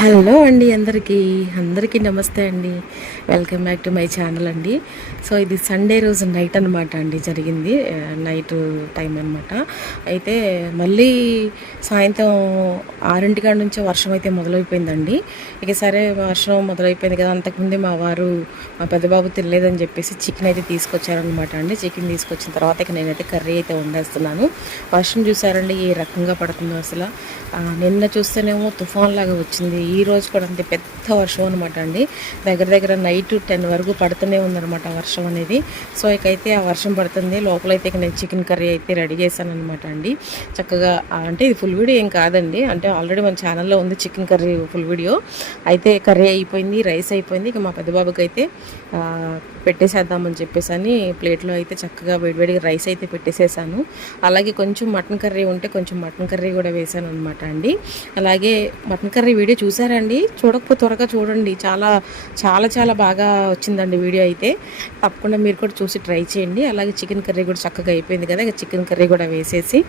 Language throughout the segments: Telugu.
హలో అండి, అందరికీ నమస్తే అండి. Welcome back to my channel అండి. సో ఇది సండే రోజు నైట్ అనమాట అండి, జరిగింది నైట్ టైం అనమాట. అయితే మళ్ళీ సాయంత్రం 6 కాడ నుంచి వర్షం అయితే మొదలైపోయిందండి. ఇక సరే వర్షం మొదలైపోయింది కదా, అంతకుముందే మా వారు మా పెద్దబాబు తినలేదని చెప్పేసి చికెన్ అయితే తీసుకొచ్చారనమాట అండి. చికెన్ తీసుకొచ్చిన తర్వాత ఇక నేనైతే కర్రీ అయితే వండేస్తున్నాను. వర్షం చూసారండి ఏ రకంగా పడుతుందో అసలు. నిన్న చూస్తేనేమో తుఫాన్ లాగా వచ్చింది, ఈ రోజు కూడా అంతే పెద్ద వర్షం అనమాట అండి. దగ్గర నైట్ 10 వరకు పడుతూనే ఉందన్నమాట వర్షం అనేది. సో ఇకైతే ఆ వర్షం పడుతుంది లోపలైతే ఇక నేను చికెన్ కర్రీ అయితే రెడీ చేశాను అనమాట అండి. చక్కగా అంటే ఇది ఫుల్ వీడియో ఏం కాదండి, అంటే ఆల్రెడీ మన ఛానల్లో ఉంది చికెన్ కర్రీ ఫుల్ వీడియో. అయితే కర్రీ అయిపోయింది, రైస్ అయిపోయింది. ఇక మా పెద్ద బాబుకి అయితే పెట్టేసేద్దామని చెప్పేసి అని ప్లేట్లో అయితే చక్కగా వేడివేడిగా రైస్ అయితే పెట్టేసేసాను. అలాగే కొంచెం మటన్ కర్రీ ఉంటే కొంచెం మటన్ కర్రీ కూడా వేసాను అనమాట అండి. అలాగే మటన్ కర్రీ వీడియో చూసారండి? చూడకపోతే త్వరగా చూడండి, చాలా చాలా చాలా బాగా వచ్చిందండి వీడియో అయితే. తప్పకుండా మీరు కూడా చూసి ట్రై చేయండి. అలాగే చికెన్ కర్రీ కూడా చక్కగా అయిపోయింది కదా, ఇక చికెన్ కర్రీ కూడా వేసేసి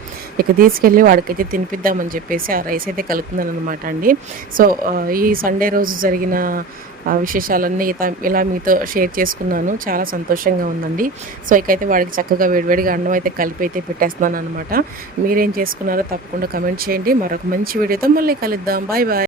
ఇక తీసుకెళ్ళి వాడికైతే తినిపిద్దామని చెప్పేసి ఆ రైస్ అయితే కలుపుతున్నాను అనమాట అండి. సో ఈ సండే రోజు జరిగిన విశేషాలన్నీ ఇలా మీతో షేర్ చేసుకున్నాను. చాలా సంతోషంగా ఉందండి. సో ఇకైతే వాడికి చక్కగా వేడివేడిగా అన్నం అయితే కలిపి అయితే పెట్టేస్తున్నాను అనమాట. మీరేం చేసుకున్నారో తప్పకుండా కమెంట్ చేయండి. మరొక మంచి వీడియోతో మళ్ళీ కలుద్దాం. Bye bye.